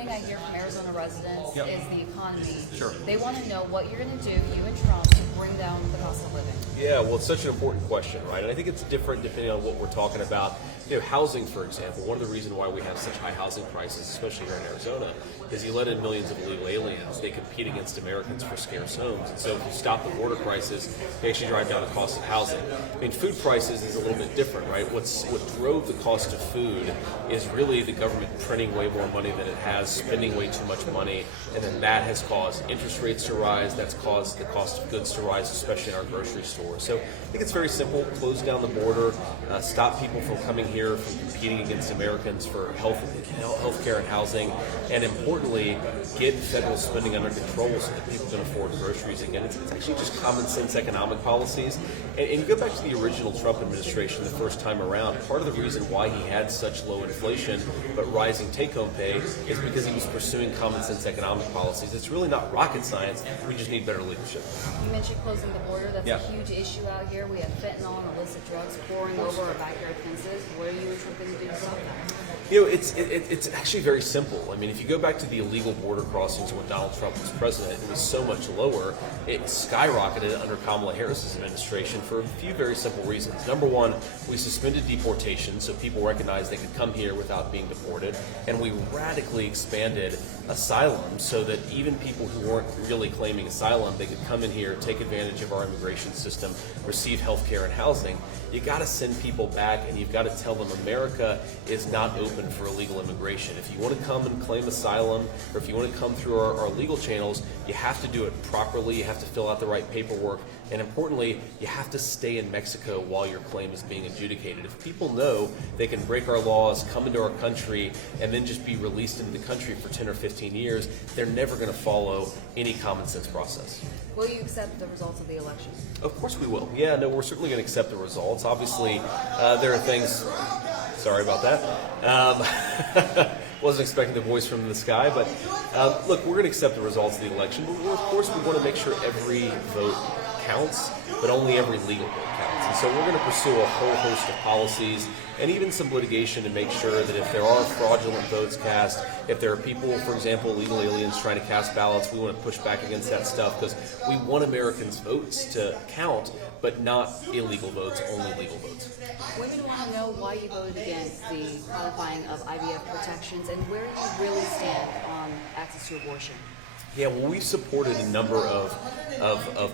thing I hear from Arizona residents Yep. is the economy. Sure. They want to know what you're going to do, you and Trump, to bring down the cost of living. Yeah, well, it's such an important question, right? And I think it's different depending on what we're talking about. Housing, for example, one of the reasons why we have such high housing prices, especially here in Arizona, is you let in millions of illegal aliens. They compete against Americans for scarce homes. And so if you stop the border crisis, they actually drive down the cost of housing. I mean, food prices is a little bit different, right? What drove the cost of food is really the government printing way more money than it has, spending way too much money, and then that has caused interest rates to rise. That's caused the cost of goods to rise, especially in our grocery stores. So I think it's very simple. Close down the border, stop people from coming here, from competing against Americans for health care and housing, and importantly, get federal spending under control so that people can afford groceries again. It's actually just common sense economic policies. And you go back to the original Trump administration the first time around, part of the reason why he had such low inflation but rising take-home pay is because he was pursuing common sense economic policies. It's really not rocket science. We just need better leadership. You mentioned closing the border. That's a huge issue out here. We have fentanyl and illicit drugs pouring over our backyard fences. What are you and Trump going to do to stop that? It's actually very simple. I mean, if you go back to the illegal border crossings when Donald Trump was president, it was so much lower. It skyrocketed under Kamala Harris's administration for a few very simple reasons. Number one, we suspended deportation so people recognized they could come here without being deported, and we radically expanded asylum so that even people who weren't really claiming asylum, they could come in here, take advantage of our immigration system, receive health care and housing. You got to send people back, and you've got to tell them America is not open for illegal immigration. If you want to come and claim asylum, or if you want to come through our legal channels, you have to do it properly. You have to fill out the right paperwork, and importantly, you have to stay in Mexico while your claim is being adjudicated. If people know they can break our laws, come into our country, and then just be released into the country for 10 or 15 years, they're never going to follow any common sense process. Will you accept the results of the election? Of course we will. Yeah, no, we're certainly going to accept the results. Obviously, there are things. Sorry about that. Wasn't expecting the voice from the sky, but look, we're going to accept the results of the election. But of course, we want to make sure every vote counts, but only every legal vote counts. And so we're going to pursue a whole host of policies and even some litigation to make sure that if there are fraudulent votes cast, if there are people, for example, illegal aliens trying to cast ballots, we want to push back against that stuff because we want Americans' votes to count, but not illegal votes, only legal votes. Women want to know why you voted against the qualifying of IVF protections and where you really stand on access to abortion. Yeah, well, we've supported a number of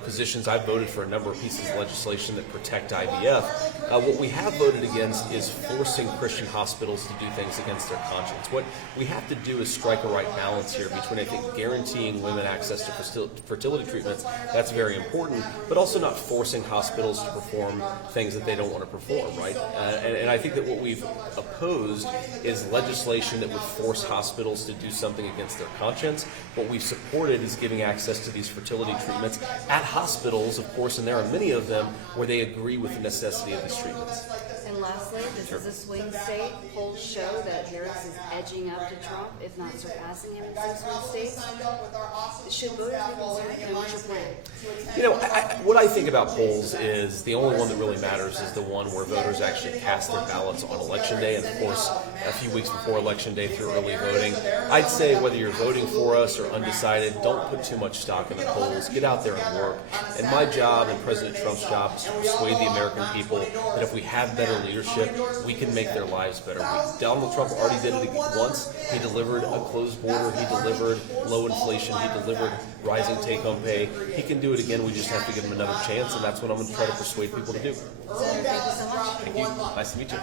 positions. I've voted for a number of pieces of legislation that protect IVF. What we have voted against is forcing Christian hospitals to do things against their conscience. What we have to do is strike a right balance here between, I think, guaranteeing women access to fertility treatments. That's very important, but also not forcing hospitals to perform things that they don't want to perform, right? And I think that what we've opposed is legislation that would force hospitals to do something against their conscience. What we've supported is giving access to these fertility treatments at hospitals, of course, and there are many of them where they agree with the necessity of these treatments. And lastly, this is a swing state. Polls show that Harris is edging up to Trump, if not surpassing him in some swing states. Should voters be concerned, and what's your plan? What I think about polls is the only one that really matters is the one where voters actually cast their ballots on Election Day, and of course, a few weeks before Election Day through early voting. I'd say whether you're voting for us or undecided, don't put too much stock in the polls. Get out there and work. And my job and President Trump's job is to persuade the American people that if we have better leadership, we can make their lives better. Donald Trump already did it once. He delivered a closed border. He delivered low inflation. He delivered rising take-home pay. He can do it again. We just have to give him another chance, and that's what I'm going to try to persuade people to do. Senator, thank you so much. Thank you. Nice to meet you.